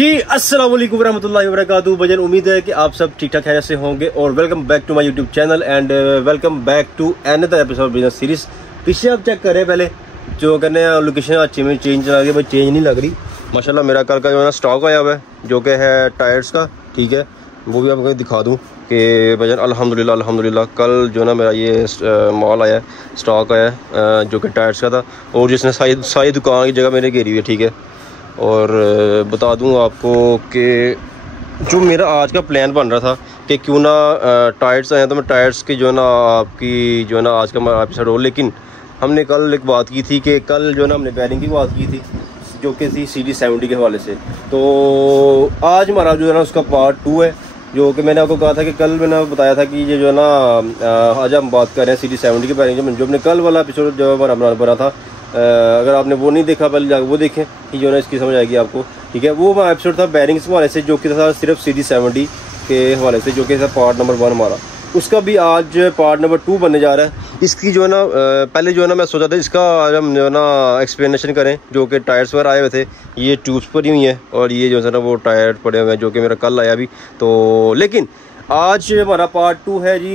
जी अस्सलाम वालेकुम रहमतुल्लाहि व बरकातुहू। भजन उम्मीद है कि आप सब ठीक ठाक खैरियत से होंगे और welcome back to my YouTube channel and welcome back to another episode business series. पीछे आप चेक करें पहले जो करने लोकेशन अच्छी में चेंज लगा के भाई चेंज नहीं लग रही माशाल्लाह। मेरा कल का जो है ना स्टॉक आया हुआ है जो कि है टायर्स का, ठीक है, वो भी आपको दिखा दूँ कि भजन अल्हम्दुलिल्लाह कल जो ना मेरा ये माल आया स्टॉक आया जो कि टायर्स का था और जिसने सारी दुकान की जगह मेरे घेरी हुई है, ठीक है। और बता दूं आपको कि जो मेरा आज का प्लान बन रहा था कि क्यों ना टायर्स आए तो मैं टायर्स की जो है ना आपकी जो है ना आज का एपिसोड हो, लेकिन हमने कल एक बात की थी कि कल जो है ना हमने बैरिंग की बात की थी जो कि थी CD70 के हवाले से। तो आज हमारा जो है ना उसका पार्ट 2 है जो कि मैंने आपको कहा था कि कल मैंने बताया था कि ये जो है ना आज हम बात कर रहे हैं CD70 के बैरिंग जो हमने कल वाला एपिसोड जो हमारा बना था। अगर आपने वो नहीं देखा पहले जाकर वो देखें कि जो है ना इसकी समझ आएगी आपको, ठीक है। वो हमारा एपिसोड था बैरिंग्स के हवाले से जो कि था सिर्फ CD70 के हवाले से जो कि था पार्ट नंबर 1 हमारा। उसका भी आज पार्ट नंबर 2 बनने जा रहा है। इसकी जो है ना पहले जो है ना मैं सोचा था इसका आज हम जो है ना एक्सप्लेनेशन करें जो कि टायर्स पर आए हुए थे, ये ट्यूब्स पर ही हुई हैं और ये जो है ना वो टायर पड़े हुए हैं जो कि मेरा कल आया भी। तो लेकिन आज हमारा पार्ट 2 है जी,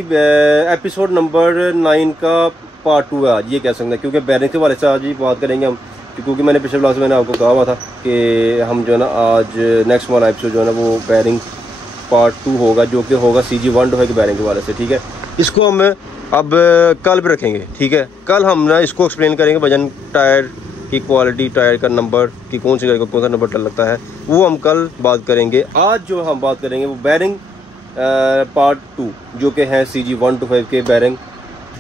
एपिसोड नंबर 9 का पार्ट 2 है आज, ये कह सकते हैं, क्योंकि बैरिंग के बारे से आज ही बात करेंगे हम, क्योंकि मैंने पिछले ब्लॉग से मैंने आपको कहा हुआ था कि हम जो है ना आज नेक्स्ट वाला एपिसोड जो है ना वो बैरिंग पार्ट 2 होगा जो कि होगा CG125 के बैरिंग के बारे से, ठीक है। इसको हम अब कल भी रखेंगे, ठीक है। कल हम ना इसको एक्सप्लेन करेंगे वजन, टायर की क्वालिटी, टायर का नंबर कि कौन सी गाड़ी को कौन सा नंबर लगता है, वो हम कल बात करेंगे। आज जो हम बात करेंगे वो बैरिंग पार्ट 2 जो कि है CG125 के बैरिंग।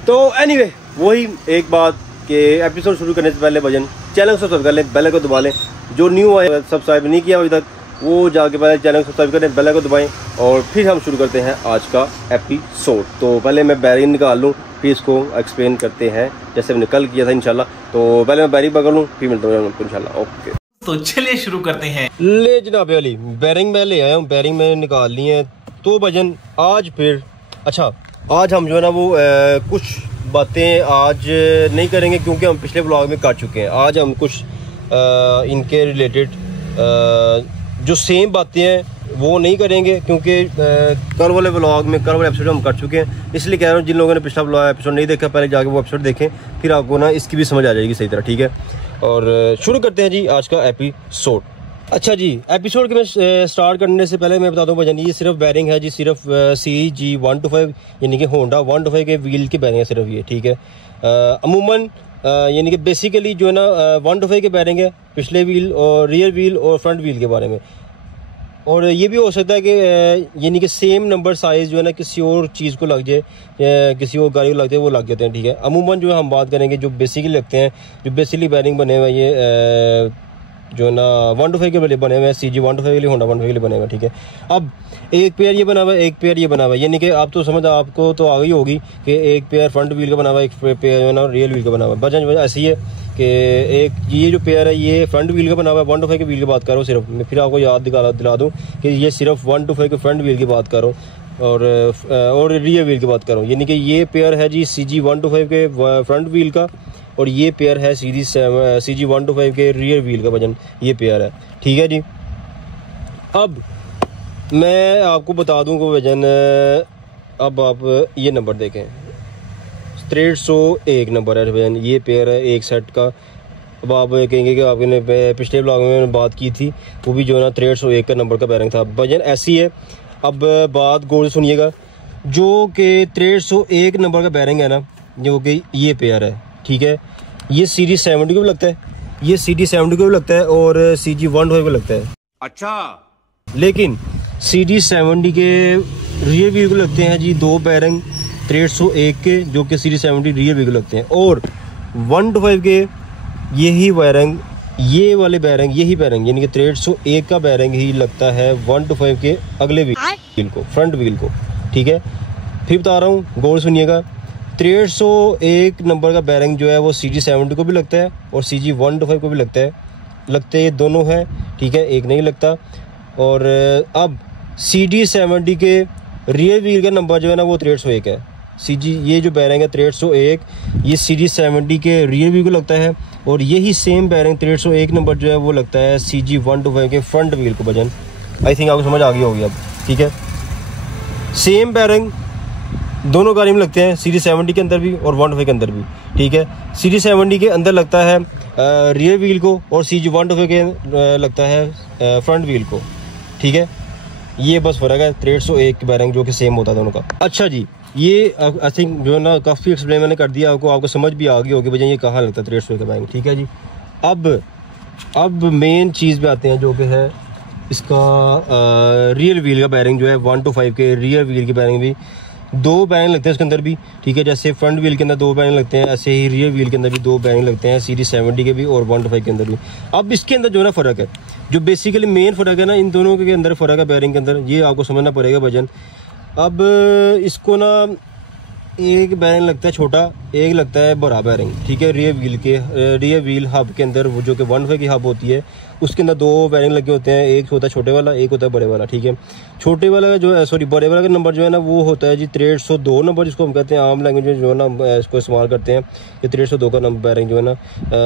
तो एनीवे वही एक बात कि एपिसोड शुरू करने से पहले भजन चैनल को सब्सक्राइब कर लें, बेल को दबा लें। जो न्यू आए सब्सक्राइब नहीं किया अभी तक वो जाके पहले चैनल को सब्सक्राइब करें, बेल को दबाएं और फिर हम शुरू करते हैं आज का एपिसोड। तो पहले मैं बैरिंग निकाल लूँ फिर इसको एक्सप्लेन करते हैं जैसे हमने कल किया था इंशाल्लाह। तो पहले मैं बैरिंग पकड़ लूँ फिर मिलता हूँ इंशाल्लाह। ओके तो चलिए शुरू करते हैं। ले जनाब अली बैरिंग मैं ले आया हूँ, बैरिंग मैंने निकाल ली है। तो भजन आज फिर अच्छा आज हम जो है ना वो कुछ बातें आज नहीं करेंगे क्योंकि हम पिछले ब्लॉग में कर चुके हैं। आज हम कुछ इनके रिलेटेड जो सेम बातें हैं वो नहीं करेंगे क्योंकि कल वाले ब्लॉग में कल वाले एपिसोड हम कर चुके हैं, इसलिए कह रहा हूँ जिन लोगों ने पिछला ब्लॉग एपिसोड नहीं देखा पहले जाके वो एपिसोड देखें, फिर आपको ना इसकी भी समझ आ जाएगी सही तरह, ठीक है। और शुरू करते हैं जी आज का एपिसोड। अच्छा जी, एपिसोड के में स्टार्ट करने से पहले मैं बता दूं भजन ये सिर्फ बैरिंग है जी, सिर्फ CG125 यानी कि होंडा 125 के व्हील की बैरिंग है सिर्फ ये, ठीक है। अमूमन यानी कि बेसिकली जो है ना 125 के बैरिंग है पिछले व्हील और रियर व्हील और फ्रंट व्हील के बारे में। और ये भी हो सकता है कि यानी कि सेम नंबर साइज़ जो है ना किसी और चीज़ को लग जाए, किसी और गाड़ी को लग जाए, वो लग जाते हैं, ठीक है। अमूमन जो हम बात करेंगे जो बेसिकली लगते हैं, जो बेसिकली बैरिंग बने हुए ये जो ना 125 के लिए बने हुए हैं, CG125 के लिए, होंडा 125 के लिए बने हुए हैं, ठीक है। अब एक पेयर ये बना हुआ है, एक पेयर ये बना हुआ है, यानी कि आप तो समझ आपको तो आ गई होगी कि एक पेयर फ्रंट व्हील का बना हुआ है, एक पेयर जो है ना रियर व्हील का बना हुआ है। वजह ऐसी है कि एक ये जो पेयर है ये फ्रंट व्हील का बना हुआ है, 125 के व्हील की बात कर रहा हूँ सिर्फ मैं, फिर आपको याद दिला दूँ कि ये सिर्फ 125 के फ्रंट व्हील की बात कर रहा हूँ और रियर व्हील की बात कर रहा हूँ। यानी कि ये पेयर है जी CG125 के फ्रंट व्हील का और ये पेयर है CG125 के रियर व्हील का वजन, ये पेयर है, ठीक है जी। अब मैं आपको बता दूं कि वजन अब आप ये नंबर देखें 6301 नंबर है वजन, ये पेयर है एक सेट का। अब आप कहेंगे कि आपने पिछले ब्लॉग में बात की थी वो भी जो है ना 6301 का नंबर का बैरिंग था। वजन ऐसी है, अब बात गौर से सुनिएगा, जो कि 6301 नंबर का बैरिंग है ना जो कि ये पेयर है, ठीक है। ये CD70 को भी लगता है, ये CD70 को भी लगता है और CG125 को लगता है। अच्छा, लेकिन CD70 के रियर व्हील को लगते हैं जी दो बैरिंग 6301 के जो कि CD70 रियर व्हील को लगते हैं, और 125 के यही बैरिंग, ये वाले बैरिंग, यही बैरिंग यानी कि 6301 का बैरिंग ही लगता है 125 के अगले व्हील को, फ्रंट व्हील को, ठीक है। फिर बता रहा हूँ गौर सुनिएगा, 6301 नंबर का बैरिंग जो है वो CD70 को भी लगता है और CG125 को भी लगता है, लगते ये दोनों हैं, ठीक है, एक नहीं लगता। और अब CD70 के रियर व्हील का नंबर जो है ना वो 6301 है, CG ये जो बैरिंग है 6301 ये CG 70 के रियर व्हील को लगता है, और यही सेम बैरिंग 6301 नंबर जो है वो लगता है CG 125 के फ्रंट व्हील को भजन। आई थिंक आपको समझ आ गई होगी अब, ठीक है। सेम बैरिंग दोनों गाड़ी में लगते हैं, CG 70 के अंदर भी और 125 के अंदर भी, ठीक है। CG 70 के अंदर लगता है रियर व्हील को और CG 125 के लगता है फ्रंट व्हील को, ठीक है। ये बस फ़र्क है 6301 बैरिंग जो कि सेम होता है दोनों का। अच्छा जी, ये आई थिंक जो है ना काफ़ी एक्सप्लेन मैंने कर दिया आपको समझ भी आ गई होगी भैया ये कहाँ लगता है 6301 का बैरिंग, ठीक है जी। अब मेन चीज़ पे आते हैं जो कि है इसका रियर व्हील का बैरिंग जो है 125 के रियर व्हील की बैरिंग भी 2 बैरिंग लगते हैं इसके अंदर भी, ठीक है। जैसे फ्रंट व्हील के अंदर 2 बैरिंग लगते हैं, ऐसे ही रियर व्हील के अंदर भी 2 बैरिंग लगते हैं, CG 70 के भी और 125 के अंदर भी। अब इसके अंदर जो है ना फ़र्क है, जो बेसिकली मेन फ़र्क है ना इन दोनों के अंदर फ़र्क है बैरिंग के अंदर, ये आपको समझना पड़ेगा भजन। अब इसको ना एक बैरिंग लगता है छोटा, एक लगता है बड़ा बैरिंग, ठीक है। रियर व्हील हब के अंदर वो जो कि 125 की हब होती है उसके अंदर 2 बैरिंग लगे होते हैं, एक होता है छोटे वाला, एक होता है बड़े वाला, ठीक है। छोटे वाला का जो है बड़े वाला का नंबर जो है ना वो होता है जी 6302 नंबर, जिसको हम कहते हैं आम लैंग्वेज में जो है ना इसको इस्तेमाल करते हैं कि 6302 का नंबर बैरिंग जो है ना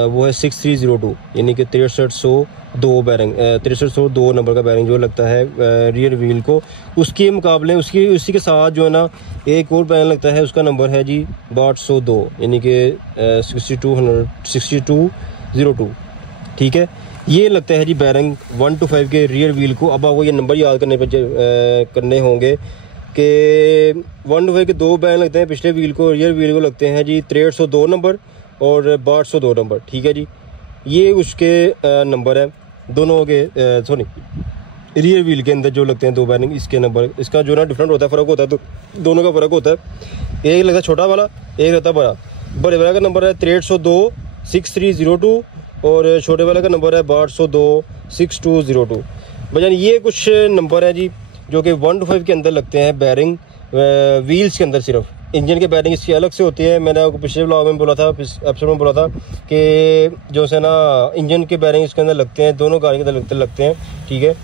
वो है 6302, यानी कि 6302 बैरिंग 6302 नंबर का बैरिंग जो लगता है रियर व्हील को। उसके मुकाबले उसी के साथ जो है ना एक और बैरिंग लगता है, उसका नंबर है जी 6202, यानी कि 6202, ठीक है। ये लगता है जी बैरिंग 125 के रियर व्हील को। अब आपको ये नंबर याद करने होंगे कि 125 के 2 बैरिंग लगते हैं पिछले व्हील को, रियर व्हील को लगते हैं जी 6302 नंबर और 6202 नंबर, ठीक है जी। ये उसके नंबर है दोनों के रियर व्हील के अंदर जो लगते हैं 2 बैरिंग, इसके नंबर इसका जो ना डिफरेंट होता है, फ़र्क होता है, तो दोनों का फ़र्क होता है। एक लगता है छोटा वाला, एक लगता है बड़ा। बड़े वाला का नंबर है 6302 6302 और छोटे वाले का नंबर है 6202 6202। भजन ये कुछ नंबर है जी जो कि 125 के अंदर लगते हैं बैरिंग व्हील्स के अंदर। सिर्फ इंजन के बैरिंग इसकी अलग से होती है। मैंने आपको पिछले व्लॉग में बोला था, एपिसोड में बोला था कि जो है ना इंजन के बैरिंग इसके अंदर लगते हैं, दोनों गाड़ी के अंदर लगते हैं, ठीक है।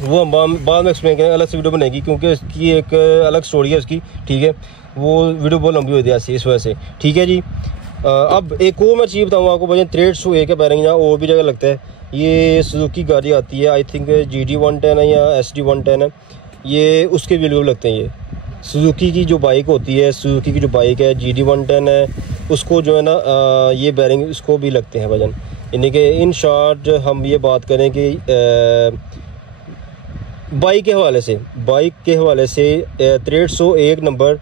वो हम बाद में एक्सप्लेन करेंगे, अलग से वीडियो बनेगी क्योंकि इसकी एक अलग स्टोरी है उसकी, ठीक है। वो वीडियो बहुत लंबी होती है ऐसी इस वजह से, ठीक है जी। अब एक और मैं चीज़ बताऊँ आपको भजन 6301 का बैरिंग जहाँ और भी जगह लगता है। ये सुजुकी गाड़ी आती है, आई थिंक GD 110 है या SD 110 है, ये उसके व्हील को लगते हैं। ये सुजुकी की जो बाइक होती है, सुजुकी की जो बाइक है GD 110 है, उसको जो है ना ये बैरिंग इसको भी लगते हैं भजन। यानी कि इन शॉर्ट हम ये बात करें कि बाइक के हवाले से 6301 नंबर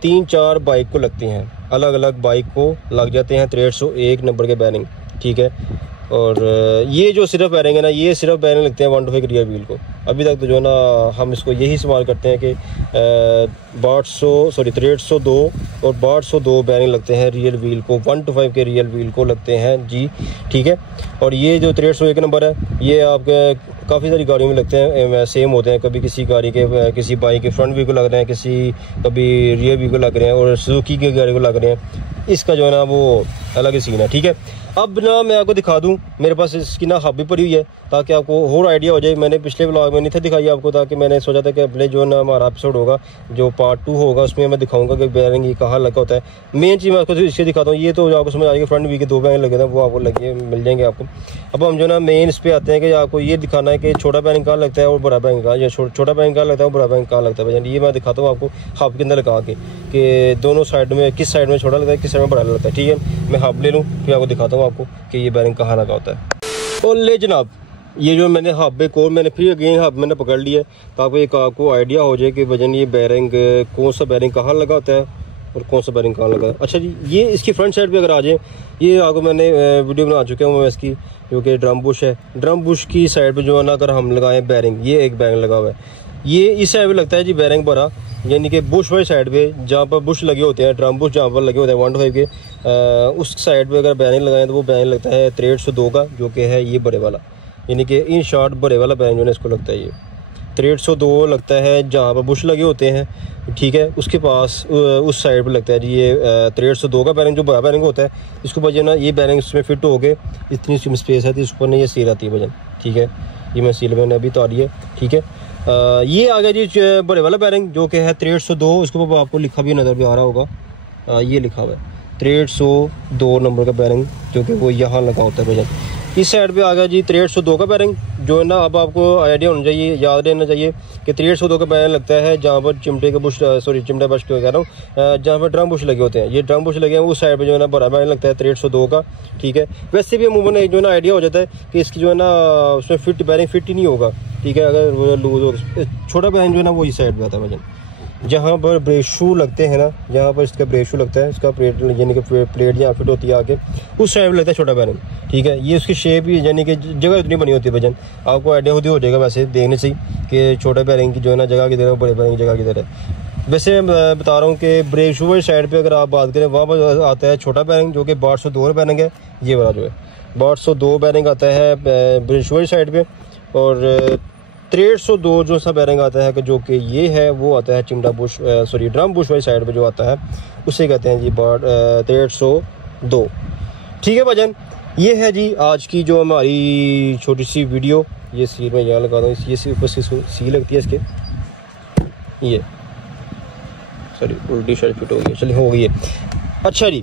3-4 बाइक को लगते हैं, अलग अलग बाइक को लग जाते हैं 6301 नंबर के बैरिंग, ठीक है। और ये जो सिर्फ बैरिंग है ना, ये सिर्फ बैरिंग लगते हैं 125 रियर व्हील को। अभी तक तो जो है ना हम इसको यही इस्तेमाल करते हैं कि 6302 और 6202 बैरिंग लगते हैं रियर व्हील को, 125 के रियर व्हील को लगते हैं जी, ठीक है। और ये जो 6301 नंबर है ये आपके काफ़ी सारी गाड़ियों में लगते हैं, सेम होते हैं। कभी किसी गाड़ी के किसी बाइक के फ्रंट व्हील को लग रहे हैं, कभी रियर व्हील को लग रहे हैं, और सुजुकी की गाड़ी को लग रहे हैं। इसका जो है ना वो अलग ही सीन है, ठीक है। अब ना मैं आपको दिखा दूं, मेरे पास इसकी ना हब भी पड़ी हुई है ताकि आपको और आइडिया हो जाए। मैंने पिछले व्लॉग में नहीं था दिखाई आपको, ताकि मैंने सोचा था कि अगले जो ना हमारा एपिसोड होगा जो पार्ट 2 होगा उसमें मैं दिखाऊंगा कि बैरिंग ये कहाँ लगा होता है। मेन चीज़ मैं आपको इससे दिखाता हूँ। ये तो आपको समझ आ जाएगी, फ्रंट व्हील के 2 बैरिंग लगे थे वो आपको लगे मिल जाएंगे आपको। अब हम जो ना मेन इस पर आते हैं कि आपको ये दिखाना है कि छोटा बैरिंग कहाँ लगता है और बड़ा बैरिंग कहाँ, या छोटा बैरिंग कहाँ लगता है और बड़ा बैरिंग कहाँ लगता है। ये मैं दिखाता हूँ आपको हब के अंदर लगा के कि दोनों साइड में किस साइड में छोटा लगता है किस साइड में बड़ा लगता है, ठीक है। मैं हब ले लूँ फिर आपको दिखाता हूँ आपको कि ये बैरिंग कहाँ लगा होता है। और ले जनाब, ये जो मैंने हब एक और मैंने फिर अगेन हब मैंने पकड़ लिया ताकि एक आपको आइडिया हो जाए कि वजन ये बैरिंग कौन सा बैरिंग कहाँ लगा होता है और कौन सा बैरिंग कहाँ लगा है। अच्छा जी, ये इसकी फ्रंट साइड पे अगर आ जाए, ये आपको मैंने वीडियो बना चुका हूँ मैं इसकी, जो कि ड्रम बुश है। ड्रम बुश की साइड पे जो है ना अगर हम लगाएं बैरिंग, ये एक बैरिंग लगा हुआ है, ये इस साइड पे लगता है जी बैरिंग बड़ा, यानी कि बुश वाली साइड पे जहाँ पर बुश लगे होते हैं, ड्रम बुश जहाँ पर लगे होते हैं 125 के, उस साइड पे अगर बैरिंग लगाएं तो वो बैरिंग लगता है 6302 का, जो कि है ये बड़े वाला, यानी कि इन शॉर्ट बड़े वाला बैरिंग जो है इसको लगता है। ये 6302 लगता है जहाँ पर बुश लगे होते हैं, ठीक है। उसके पास उस साइड पे लगता है जी ये 6302 का बैरिंग, जो बड़ा बैरिंग होता है। इसको वजह ना ये बैरिंग इसमें फिट हो गए, इतनी स्पेस है तो इस ऊपर नहीं ये सील आती है वजन, ठीक है। ये मैं सील मैंने अभी उतारी है, ठीक है। ये आ गया जी बड़े वाला बैरिंग जो कि है 6302, इसके ऊपर आपको लिखा भी नज़र भी आ रहा होगा, ये लिखा हुआ है 6302 नंबर का बैरिंग जो कि वो यहाँ लगा होता है भजन। इस साइड पे आ गया जी 6302 का बैरिंग जो है ना, अब आपको आइडिया होना चाहिए, याद रहना चाहिए कि 6302 का बैरिंग लगता है जहाँ पर चिमटे के बुश, सॉरी चिमटा बुश कह रहा हूँ, जहाँ पर ड्रम बुश लगे होते हैं, ये ड्रम बुश लगे हैं उस साइड पे जो है ना बड़ा बैरिंग लगता है 6302 का, ठीक है। वैसे भी अमूमन जो है ना आइडिया हो जाता है कि इसकी जो है ना उसमें फिट बैरिंग फिट ही नहीं होगा, ठीक है। अगर वो लूज हो, छोटा बैरिंग जो है ना वो इस साइड पर आता है भजन, जहाँ पर ब्रेक शू लगते हैं ना, जहाँ पर इसका ब्रेक शू लगता है, इसका प्लेट यानी कि प्लेट यहाँ फिट होती है आके, उस साइड में लगता है छोटा बैरिंग, ठीक है। ये उसकी शेप ही यानी कि जगह इतनी बनी होती है भजन, आपको आइडिया होती हो जाएगा वैसे देखने से ही कि छोटे बैरिंग की जो है ना जगह किधर है, बड़े बैरिंग की जगह किधर है। वैसे मैं बता रहा हूँ कि ब्रेक शू वाली साइड पर अगर आप बात करें वहाँ पर आता है छोटा बैरिंग जो कि 62 बैरिंग है, ये वाला जो है 62 बैरिंग आता है ब्रेक शू वाली साइड पर, और 6302 जो सा बैरिंग आता है कि जो कि ये है वो आता है चिमटा बुश, सॉरी ड्रम बुश वाली साइड पे जो आता है उसे कहते हैं जी 6302, ठीक है भजन। ये है जी आज की जो हमारी छोटी सी वीडियो, ये सील में यहाँ लगा दूँ, ये ऊपर से सी लगती है इसके, ये सॉरी उल्टी शर्ट फिट हो गई, चलिए हो गई है। अच्छा जी,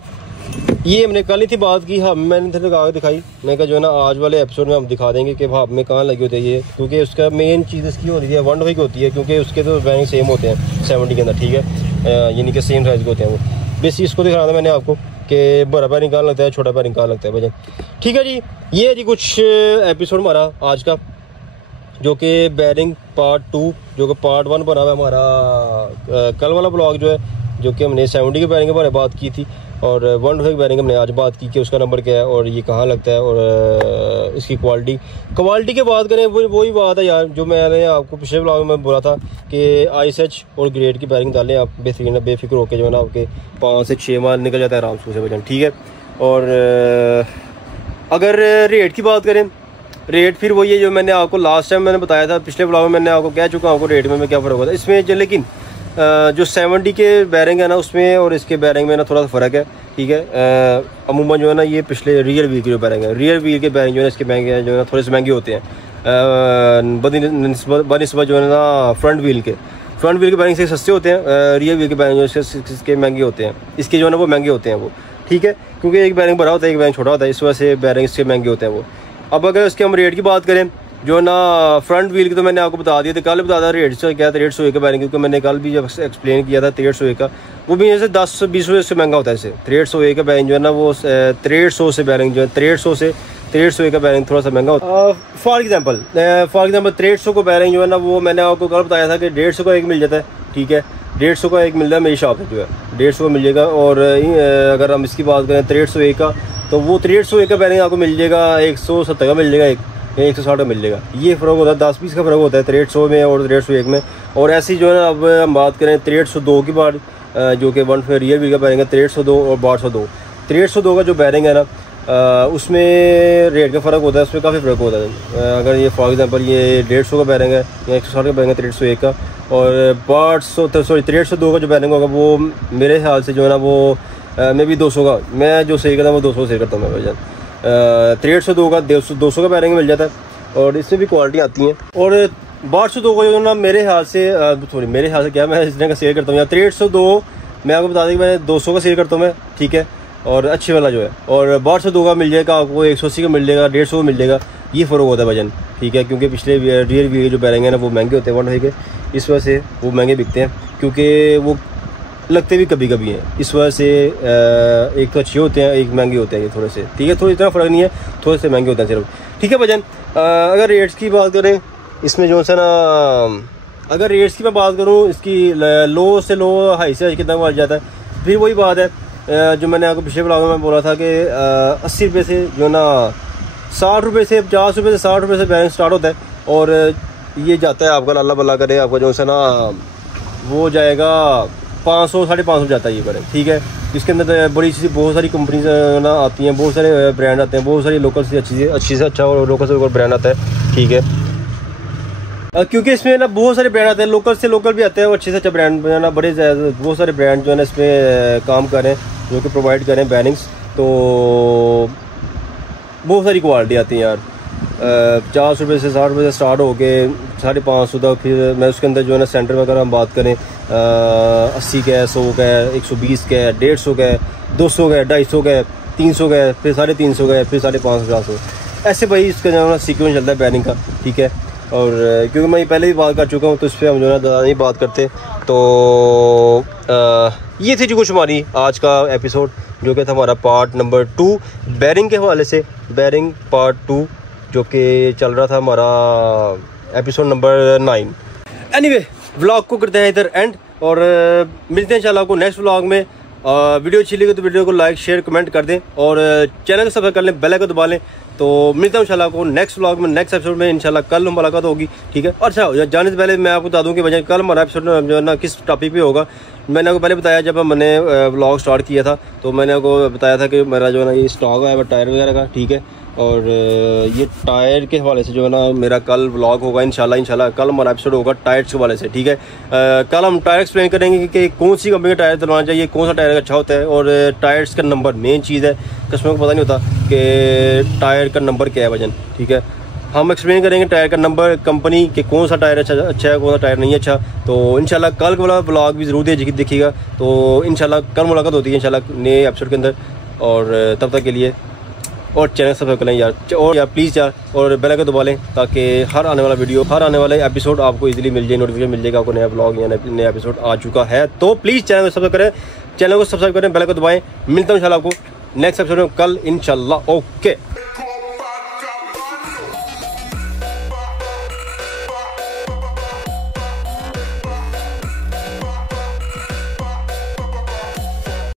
ये हमने कल ही थी बात की, हाँ मैंने थे लगा के दिखाई, मैं कहा जो है ना आज वाले एपिसोड में हम दिखा देंगे कि भाप में कहाँ लगी होती है ये, क्योंकि उसका मेन चीज़ इसकी होती है 1 की होती है, क्योंकि उसके तो बैरिंग सेम होते हैं 70 के अंदर, ठीक है, यानी कि सेम साइज़ के होते हैं वो। बेसिक इसको दिखा था मैंने आपको कि बड़ा बैरिंग कहाँ लगता है, छोटा बैरिंग कहाँ लगता है भजन, ठीक है जी। ये है जी कुछ एपिसोड हमारा आज का, जो कि बैरिंग पार्ट 2 जो कि पार्ट 1 बना हुआ है हमारा। कल वाला ब्लॉग जो है जो कि हमने 70 के बैरिंग के बारे में बात की थी, और 1 के बैरिंग हमने आज बात की कि उसका नंबर क्या है और ये कहाँ लगता है, और इसकी क्वालिटी की बात करें वही बात है यार जो मैंने आपको पिछले ब्लॉग में बोला था कि ISH और ग्रेड की बैरिंग डालें आप, बेफिक्र होकर जो है ना आपके 5 से 6 माह निकल जाता है आराम से भजन, ठीक है। और अगर रेट की बात करें, रेट फिर वही है जो मैंने आपको लास्ट टाइम मैंने बताया था, पिछले ब्लॉग में मैंने आपको कह चुका हूँ आपको रेट में क्या फ़र्क होता है इसमें, लेकिन जो 70 के बैरिंग है ना उसमें और इसके बैरिंग में ना थोड़ा सा फ़र्क है, ठीक है। अमूमन जो है ना ये पिछले रियर व्हील के जो बैरिंग है, रियर व्हील के बैरिंग जो है इसके महंगे जो है ना थोड़े से महंगे होते हैं बनिस्बत जो है ना फ्रंट व्हील के बैरिंग से सस्ते होते हैं, रियर व्हील के बैरिंग जो इसके महंगे होते हैं, इसके जो है ना वो महंगे होते हैं वो, ठीक है, क्योंकि एक बैरिंग बड़ा होता है एक बैरिंग छोटा होता है, इस वजह से बैरिंग इसके महंगे होते हैं वो। अब अगर इसके हम रेट की बात करें जो ना फ्रंट व्हील की, तो मैंने आपको बता दिया था, कल बता दिया रेट से क्या था 150 का बैरिंग, क्योंकि मैंने कल भी जब एक्सप्लेन किया था 150 का, वो भी ऐसे 10-20 रुपये से महंगा होता है इसे। 150 का बैरिंग जो है ना वो 150 से बैरिंग जो है 150 से 150 का बैरिंग थोड़ा सा महंगा होता है। फॉर एग्जाम्पल 150 को बैरिंग जो है ना वो मैंने आपको कल बताया था कि 150 का एक मिल जाता है, ठीक है, 150 का एक मिलता है मेरी शॉप पर जो है 150 का मिल जाएगा। और अगर हम इसकी बात करें 150 का, तो वो 150 का बैरिंग आपको मिल जाएगा 170 का मिल जाएगा, 160 का मिल जाएगा। ये फ़र्क होता है, 10-20 का फ़र्क होता है 150 में और 150 में। और ऐसी जो है ना अब हम बात करें 150 की बात, जो कि 1 रियर व्हील का बैरिंग है 150 और 150। 150 का जो बैरिंग है ना उसमें रेट का फ़र्क होता है, उसमें काफ़ी फ़र्क होता है। अगर ये फॉर एग्जांपल ये 150 का बैरिंग है या 160 का बैरिंग है 150 का, और 150 का जो बैरिंग होगा वो मेरे ख्याल से जो है ना वो मे भी 200 का, मैं जो सेल करता हूँ वो 200 सेल करता हूँ मैं भजन। 150 का 200 का बैरिंग मिल जाता है, और इसमें भी क्वालिटी आती हैं। और 150 का जो ना मेरे ख्याल से क्या मैं इस तरह का सेल करता हूँ, या 150 मैं आपको बता दें कि मैं 200 का सेल करता हूँ मैं, ठीक है, और अच्छे वाला जो है। और 150 का मिल जाएगा आपको 180 का मिल जाएगा, 150 का मिल जाएगा, ये फ़र्क होता है भजन, ठीक है, क्योंकि पिछले रियर व्हील जो बैरिंग है ना वो महंगे होते हैं 1 के, इस वजह से वो महंगे बिकते हैं, क्योंकि वो लगते भी कभी कभी हैं, इस वजह से एक तो अच्छे होते हैं एक महंगे होते हैं ये थोड़े से, ठीक है, थोड़ा इतना फ़र्क नहीं है, थोड़े से महंगे होते हैं सिर्फ, ठीक है भजन। अगर रेट्स की बात करें इसमें जो है ना, अगर रेट्स की मैं बात करूँ इसकी लो से लो हाई से हाई कितना बढ़ जाता है, फिर वही बात है जो मैंने आपको पिछले ब्लॉग में बोला था कि 80 रुपये से जो ना 60 रुपये से 50 रुपये से 60 रुपये से बैरिंग स्टार्ट होता है, और ये जाता है आपका अल्लाह भला करे आपका जो है ना वो जाएगा 500-550 जाता है ये बैरिंग, ठीक है। इसके अंदर बड़ी चीज़ बहुत सारी कंपनीज ना आती हैं, बहुत सारे ब्रांड आते हैं, बहुत सारी लोकल से अच्छी से अच्छा और लोकल से ब्रांड आता है, ठीक है, क्योंकि इसमें ना बहुत सारे ब्रांड आते हैं, लोकल से लोकल भी आते हैं और अच्छे से अच्छा ब्रांड जो है ना बड़े बहुत सारे ब्रांड जो है ना इसमें काम कर रहे हैं, जो कि प्रोवाइड कर रहे हैं बैरिंग्स, तो बहुत सारी क्वालिटी आती है यार। 50 रुपये से 60 रुपये से स्टार्ट हो के 550 था। फिर मैं उसके अंदर जो है ना सेंटर में अगर हम बात करें 80 का है, 100 का है, 120 का है, 150 का है, 200 का है, 250 का है, 300 का है, फिर 350 का है, फिर 550 ऐसे भाई इसका जो है ना सीक्वेंस चलता है बैरिंग का, ठीक है। और क्योंकि मैं पहले भी बात कर चुका हूँ तो इस पर हम जो है ना ज़्यादा नहीं बात करते। तो ये थी जो कुछ हमारी आज का एपिसोड, जो कि था हमारा पार्ट नंबर 2 बैरिंग के हवाले से, बैरिंग पार्ट 2 जो कि चल रहा था हमारा एपिसोड नंबर 9। एनीवे व्लॉग को करते हैं इधर एंड, और मिलते हैं इंशाल्लाह आपको नेक्स्ट व्लॉग में। वीडियो अच्छी लगी तो वीडियो को लाइक शेयर कमेंट कर दें और चैनल को सब्सक्राइब कर लें, बेल आइकन दबा लें। तो मिलता हूँ इंशाल्लाह आपको नेक्स्ट व्लॉग में, नेक्स्ट एपिसोड में इंशाल्लाह। कल मुलाकात होगी, ठीक है। और अच्छा जाने से पहले मैं आपको बता दूँ कि वजह कल हमारा एपिसोड जो है ना किस टॉपिक पे होगा। मैंने आपको पहले बताया जब मैंने व्लॉग स्टार्ट किया था तो मैंने आपको बताया था कि मेरा जो है ना ये स्टॉक है टायर वगैरह का, ठीक है। और ये टायर के हवाले से जो है ना मेरा कल व्लॉग होगा इंशाल्लाह। कल हमारा एपिसोड होगा टायर्स के हवाले से, ठीक है। कल हम टायर एक्सप्लेन करेंगे कि कौन सी कंपनी का टायर डलवाना चाहिए, कौन सा टायर अच्छा होता है, और टायर्स का नंबर मेन चीज़ है। कस्टमर को पता नहीं होता कि टायर का नंबर क्या है वजन, ठीक है। हम एक्सप्लेन करेंगे टायर का नंबर, कंपनी के कौन सा टायर अच्छा है, कौन सा टायर नहीं अच्छा। तो इंशाल्लाह कल वाला व्लॉग भी ज़रूर देखिएगा। तो इंशाल्लाह कल मुलाकात होती है इंशाल्लाह नए एपिसोड के अंदर। और तब तक के लिए और चैनल सब्सक्राइब कर लें यार, और यार प्लीज़ यार, और बेल आइकन दबा लें ताकि हर आने वाला वीडियो, हर आने वाला एपिसोड आपको इजीली मिल जाए, नोटिफिकेशन मिल जाएगा आपको नया व्लॉग या नया एपिसोड आ चुका है। तो प्लीज़ चैनल को सब्सक्राइब करें, बेल आइकन दबाएं। मिलता हूँ इंशाल्लाह आपको नेक्स्ट एपिसोड में कल इंशाल्लाह। ओके।